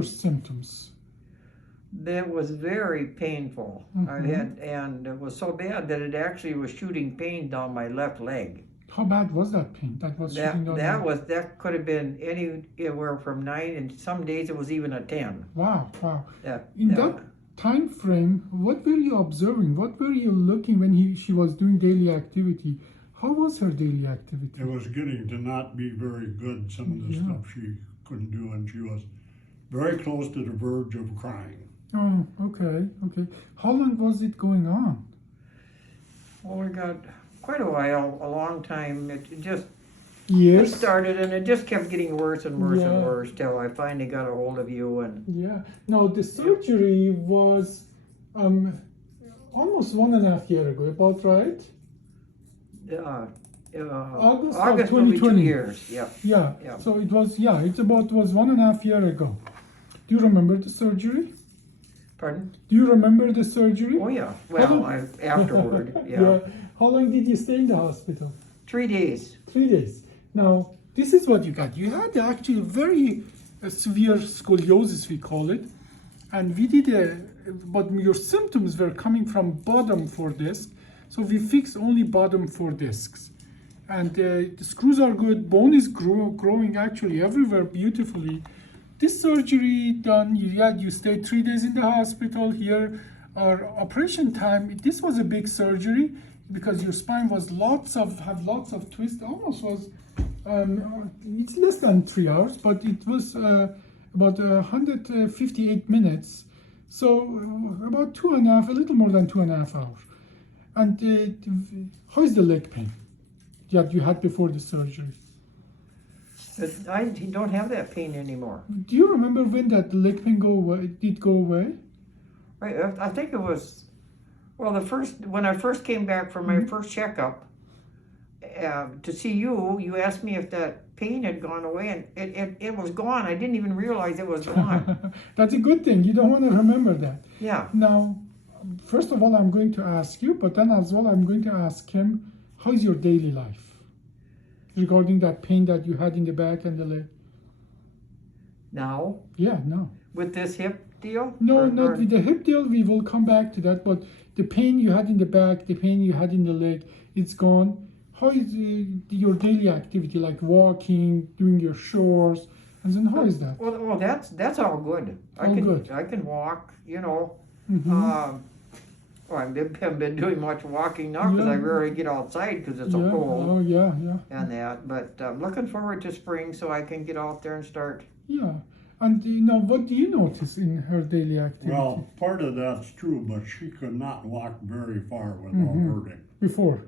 your symptoms? That was very painful. And it was so bad that it actually was shooting pain down my left leg. How bad was that pain? That was shooting down. That could have been anywhere from 9, and some days it was even a 10. Wow. In that time frame, what were you observing? What were you looking when she was doing daily activity? How was her daily activity? It was getting to not be very good, some of the stuff she couldn't do, and she was very close to the verge of crying. Oh, okay. How long was it going on? Well, we got quite a while, a long time. It just Years? It started, and it just kept getting worse and worse and worse till I finally got a hold of you. And now the surgery was almost 1.5 years ago, about right? August 2020. 2 years. Yeah. So it was 1.5 years ago. Do you remember the surgery? Pardon? Do you remember the surgery? Oh yeah. Well, afterward. How long did you stay in the hospital? 3 days. 3 days. Now, this is what you got. You had actually very severe scoliosis, we call it. And we did but your symptoms were coming from bottom 4 discs. So we fixed only bottom 4 discs. And the screws are good. Bone is growing actually everywhere beautifully. This surgery done, you stayed 3 days in the hospital. Here, our operation time, this was a big surgery because your spine was have lots of twists. Almost was, it's less than 3 hours, but it was about 158 minutes. So about 2.5, a little more than 2.5 hours. And how is the leg pain that you had before the surgery? I don't have that pain anymore. Do you remember when that leg pain did go away? Right, I think it was, well, when I first came back for my first checkup to see you, you asked me if that pain had gone away, and it was gone. I didn't even realize it was gone. That's a good thing. You don't want to remember that. Yeah. Now, first of all, I'm going to ask you, but then as well, I'm going to ask him, how is your daily life regarding that pain that you had in the back and the leg? Now? Yeah, now. With this hip deal? No, not with the hip deal. We will come back to that. But the pain you had in the back, the pain you had in the leg, it's gone. How is your daily activity, like walking, doing your chores, and then how is that? Well, that's all good. I can walk, you know. Well, I haven't been doing much walking now because I rarely get outside because it's so cold. Oh, yeah. And that, but I'm looking forward to spring so I can get out there and start. Yeah. And what do you notice in her daily activity? Well, part of that's true, but she could not walk very far without hurting. Before?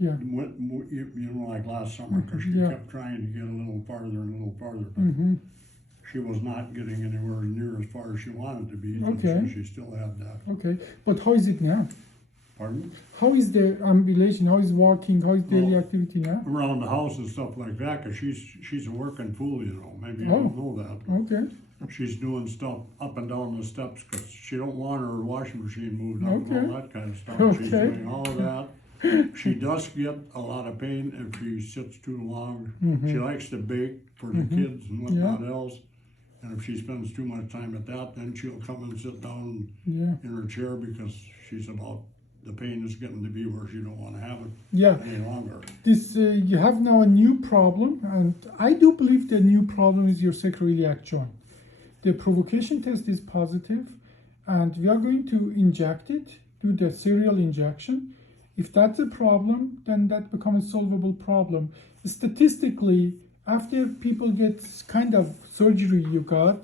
Yeah. You know, like last summer, because she kept trying to get a little farther, but she was not getting anywhere near as far as she wanted to be. Okay. So she still had that. Okay. But how is it now? Pardon? How is the ambulation? How is walking? How is daily activity now? Around the house and stuff like that, because she's a working fool, you know. Maybe you don't know that. Okay. She's doing stuff up and down the steps because she don't want her washing machine moved up and all that kind of stuff. She's doing all of that. She does get a lot of pain if she sits too long. She likes to bake for the kids and whatnot else. And if she spends too much time at that, then she'll come and sit down in her chair because she's the pain is getting to be where she don't want to have it any longer. This you have now a new problem, and I do believe the new problem is your sacroiliac joint. The provocation test is positive, and we are going to inject it, do the serial injection. If that's a problem, then that becomes a solvable problem. Statistically, after people get kind of surgery you got,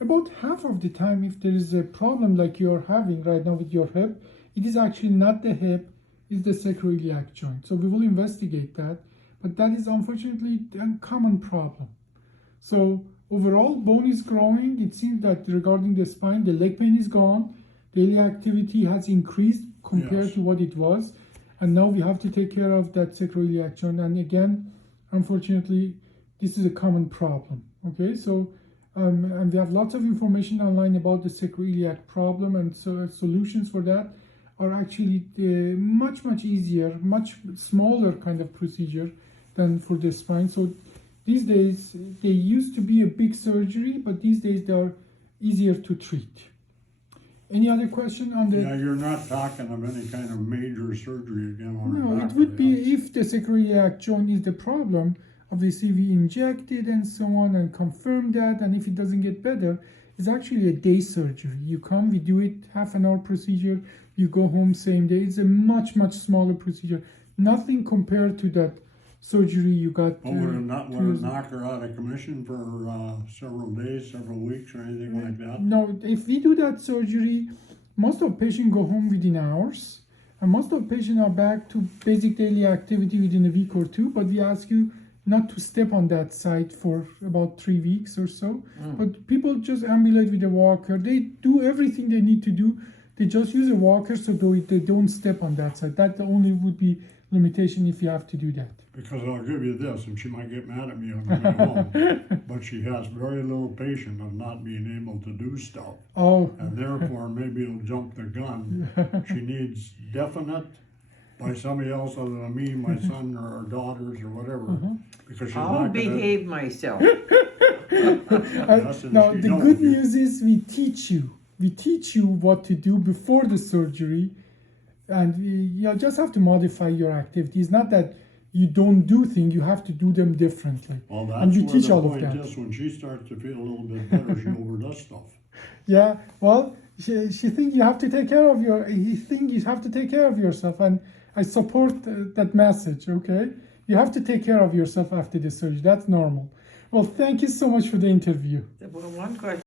about half of the time, if there is a problem like you're having right now with your hip, it is actually not the hip, it's the sacroiliac joint. So we will investigate that, but that is unfortunately a common problem. So overall, bone is growing. It seems that regarding the spine, the leg pain is gone. Daily activity has increased compared to what it was. And now we have to take care of that sacroiliac joint. And again, unfortunately, this is a common problem. Okay, so and we have lots of information online about the sacroiliac problem, and so solutions for that are actually much easier, much smaller kind of procedure than for the spine. So These days, they used to be a big surgery, but these days they are easier to treat. Any other question on the? Yeah, you're not talking of any kind of major surgery again on her No, back. it would be yeah. if the sacroiliac joint is the problem. Obviously, we inject it and so on and confirm that. And if it doesn't get better, it's actually a day surgery. You come, we do it, half an hour procedure. You go home same day. It's a much smaller procedure. Nothing compared to that surgery you got. But would it not, 2 would years it ago. knock her out of commission for several days, several weeks, or anything like that? No, if we do that surgery, most of patients go home within hours, and most of patients are back to basic daily activity within a week or two. But we ask you not to step on that site for about 3 weeks or so. But people just ambulate with a walker. They do everything they need to do. They just use a walker so they don't step on that side. That only would be limitation if you have to do that. Because I'll give you this, and she might get mad at me on the way home, but she has very little patience of not being able to do stuff. Oh, And therefore, maybe it'll jump the gun. She needs definite by somebody else other than me, my son, or our daughters, or whatever. Because she's I'll not gonna. behave myself. Yes, and now she the don't. good news is we teach you. We teach you what to do before the surgery, and you just have to modify your activities. Not that you don't do things, you have to do them differently. Well, and that's we where teach the all of point that. is, when she starts to feel a little bit better, she overdoes stuff. Yeah, well, she think you have to take care of you think you have to take care of yourself, and I support that message. Okay, you have to take care of yourself after the surgery. That's normal. Well, thank you so much for the interview. Well, one question.